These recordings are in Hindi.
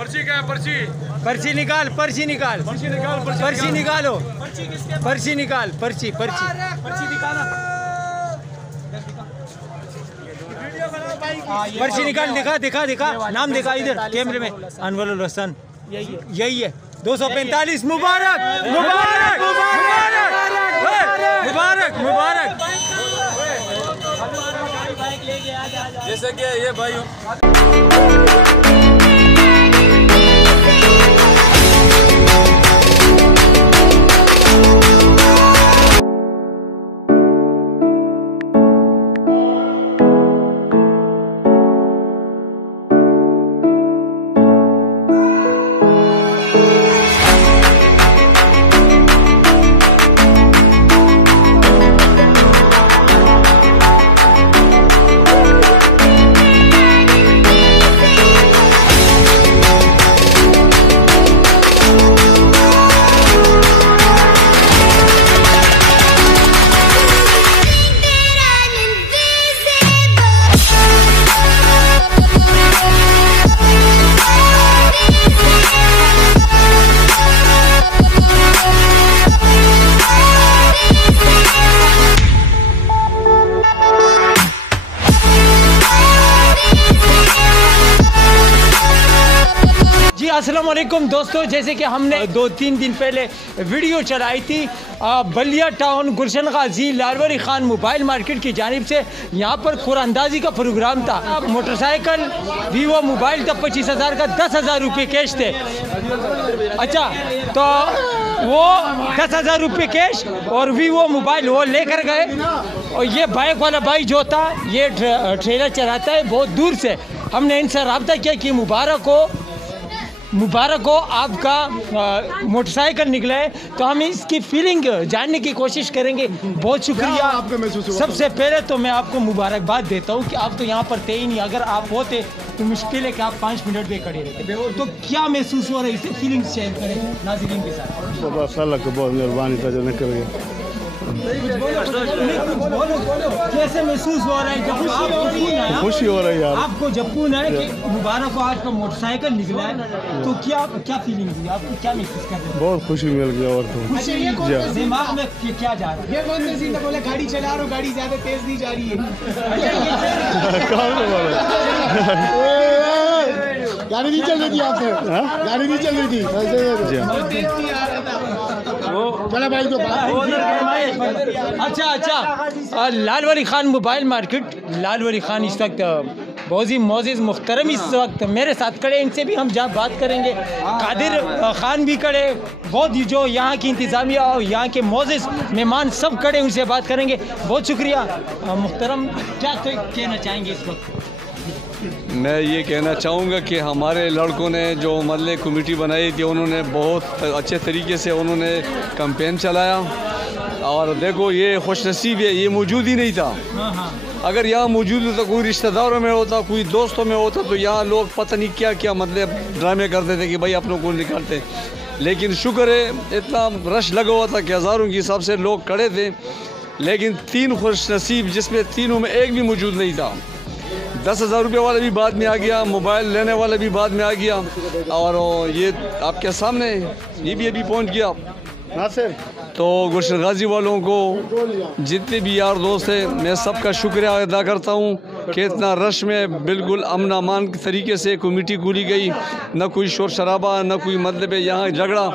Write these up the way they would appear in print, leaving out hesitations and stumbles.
पर्ची क्या है? पर्ची पर्ची निकाल, पर्ची निकाल, पर्ची निकाल, पर्ची निकालो, पर्ची किसके? पर्ची निकाल, पर्ची पर्ची पर्ची दिखाना, पर्ची निकाल, दिखा दिखा दिखा, नाम दिखा इधर कैमरे में, अनवरुल हसन, यही है 245। मुबारक मुबारक मुबारक मुबारक मुबारक। जैसे कि ये भाई अस्सलाम वालेकुम दोस्तों, जैसे कि हमने 2-3 दिन पहले वीडियो चलाई थी बलिया टाउन गुलशन गाजी लालवरी खान मोबाइल मार्केट की जानिब से। यहाँ पर कुरानंदाजी का प्रोग्राम था। मोटरसाइकिल वीवो मोबाइल था 25,000 का, 10,000 रुपये कैश थे। अच्छा, तो वो 10,000 रुपये कैश और वीवो मोबाइल वो लेकर गए। और ये बाइक वाला भाई जो था, ये ट्रेलर चलाता है बहुत दूर से। हमने इनसे रब्ता किया कि मुबारक हो आपका मोटरसाइकिल निकला है, तो हम इसकी फीलिंग जानने की कोशिश करेंगे। बहुत शुक्रिया आपका महसूस हुआ। सबसे पहले तो मैं आपको मुबारकबाद देता हूँ कि आप तो यहाँ पर थे ही नहीं। अगर आप होते तो मुश्किल है कि आप 5 मिनट भी खड़े रहते। तो क्या महसूस हो रहा है, इससे फीलिंग शेयर करें नाज़रीन के साथ। बहुत मेहरबानी था जो निकल गया। कैसे महसूस हो रहा है जब आपको खुशी हो रही है यार। आपको जब फोन है कि मुबारक हो आपका मोटरसाइकिल निकला है, तो क्या फीलिंग हुई आपको, क्या महसूस कर रहे हैं? बहुत खुशी मिल गया। और तो दिमाग में क्या जा रहा है? ये कौन सा सीन था? बोले गाड़ी चला रहा हूँ, गाड़ी ज्यादा तेज नहीं जा रही है। गाड़ी नहीं चल रही थी आपसे? गाड़ी नहीं चल रही थी चला भाई तो। अच्छा, लालवरी खान मोबाइल मार्केट, लालवरी खान इस वक्त बहुत ही मोअज़्ज़िज़ मुहतरम इस वक्त मेरे साथ खड़े। इनसे भी हम जहाँ बात करेंगे। कादिर खान भी खड़े, बहुत ही जो यहाँ की इंतज़ामिया और यहाँ के मोअज़्ज़िज़ मेहमान सब खड़े, उनसे बात करेंगे। बहुत शुक्रिया मुहतरम, क्या कहना चाहेंगे इस वक्त? मैं ये कहना चाहूँगा कि हमारे लड़कों ने जो मतलब कमेटी बनाई थी, उन्होंने बहुत अच्छे तरीके से उन्होंने कैंपेन चलाया। और देखो ये खुशनसीब है, ये मौजूद ही नहीं था। अगर यहाँ मौजूद होता, कोई रिश्तेदारों में होता, कोई दोस्तों में होता, तो यहाँ लोग पता नहीं क्या क्या मतलब ड्रामे करते थे कि भाई अपनों को निकालते। लेकिन शुक्र है इतना रश लगा हुआ था कि हज़ारों के हिसाब से लोग खड़े थे। लेकिन 3 खुशनसीब जिसमें तीनों में एक भी मौजूद नहीं था। 10,000 रुपये वाला भी बाद में आ गया, मोबाइल लेने वाला भी बाद में आ गया। और ये आपके सामने ये भी अभी पहुंच गया नासिर। तो गुलशन गाजी वालों को जितने भी यार दोस्त हैं, मैं सबका शुक्रिया अदा करता हूँ कि इतना रश में बिल्कुल अमन अमान तरीके से कमेटी खोली गई। न कोई शोर शराबा, न कोई मतलब है यहाँ झगड़ा।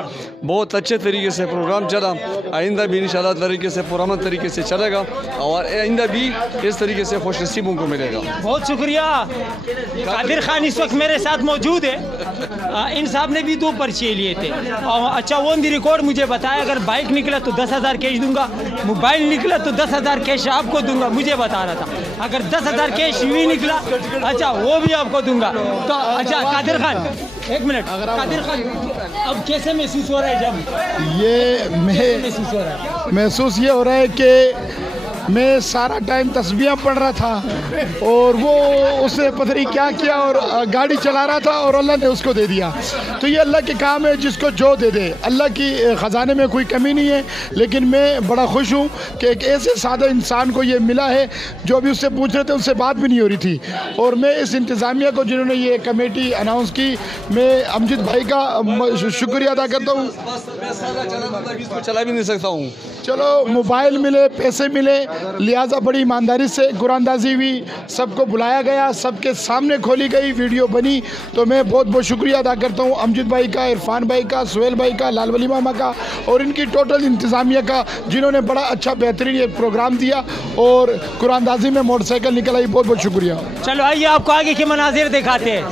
बहुत अच्छे तरीके से प्रोग्राम चला। आइंदा भी इंशाल्लाह तरीके से पुरअमन तरीके से चलेगा और आइंदा भी इस तरीके से खुशनसीबों को मिलेगा। बहुत शुक्रिया। कादिर खान इस वक्त मेरे साथ मौजूद है। इन साहब ने भी 2 पर्चे लिए थे। अच्छा, वो दी रिकॉर्ड मुझे बताया, अगर बाइक निकला तो 10,000 कैश दूंगा, मोबाइल निकला तो 10,000 कैश आपको दूंगा। मुझे बता रहा था अगर 10,000 कैश भी निकला, अच्छा वो भी आपको दूंगा। तो अच्छा कादिर खान, 1 मिनट। कादिर खान, अब कैसे महसूस हो रहा है? जब ये महसूस ये हो रहा है कि मैं सारा टाइम तस्बीह पढ़ रहा था और वो उसने पता नहीं क्या किया और गाड़ी चला रहा था और अल्लाह ने उसको दे दिया। तो ये अल्लाह के काम है, जिसको जो दे दे। अल्लाह की ख़जाने में कोई कमी नहीं है, लेकिन मैं बड़ा खुश हूँ कि एक ऐसे सादा इंसान को ये मिला है जो अभी उससे पूछ रहे थे, उससे बात भी नहीं हो रही थी। और मैं इस इंतज़ामिया को जिन्होंने ये कमेटी अनाउंस की, मैं अमजद भाई का शुक्रिया अदा करता हूँ। इसको चला भी नहीं सकता हूँ। चलो, मोबाइल मिले, पैसे मिले, लिहाजा बड़ी ईमानदारी से कुरानदाजी हुई, सबको बुलाया गया, सबके सामने खोली गई, वीडियो बनी। तो मैं बहुत बहुत शुक्रिया अदा करता हूँ अमजद भाई का, इरफान भाई का, सुहेल भाई का, लाल वली मामा का और इनकी टोटल इंतज़ामिया का, जिन्होंने बड़ा अच्छा बेहतरीन एक प्रोग्राम दिया और कुरानदाजी में मोटरसाइकिल निकल आई। बहुत बहुत शुक्रिया। चलो आइए आपको आगे के मनाजिर दिखाते हैं।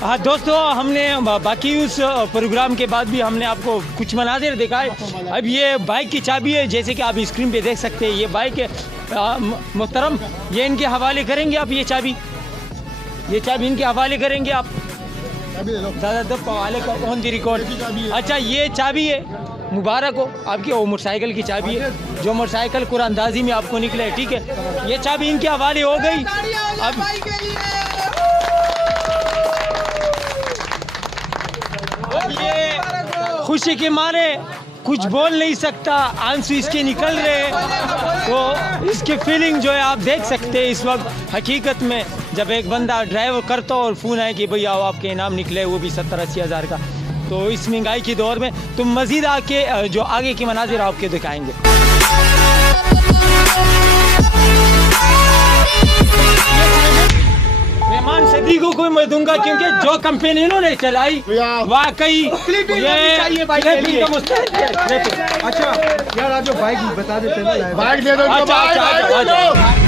हाँ दोस्तों, हमने बाकी उस प्रोग्राम के बाद भी हमने आपको कुछ मनाजिर दिखाए। अब ये बाइक की चाबी है, जैसे कि आप स्क्रीन पे देख सकते हैं, ये बाइक है। मोहतरम, ये इनके हवाले करेंगे आप ये चाबी इनके हवाले करेंगे आप। हवाले ऑन दी रिकॉर्ड। अच्छा, ये चाबी है, मुबारक हो आपकी। वो मोटरसाइकिल की चाबी है, जो मोटरसाइकिल कुरानदाजी में आपको निकला है, ठीक है। ये चाबी इनके हवाले हो गई। अब ये खुशी के मारे कुछ बोल नहीं सकता, आंसू इसके निकल रहे। तो इसकी फीलिंग जो है आप देख सकते हैं इस वक्त। हकीकत में जब एक बंदा ड्राइवर करता और फ़ोन आए कि भैया आओ आपके इनाम निकले, वो भी 70-80 हज़ार का, तो इस महंगाई के दौर में तो मज़ीद आके जो आगे की मनाजिर आपके दिखाएंगे। मेहमान सदीकों को मैं दूंगा, क्योंकि जो कंपनी इन्होंने चलाई वाकई ये अच्छा यार, आज जो बाइक बता देते हैं, बाइक दे दो।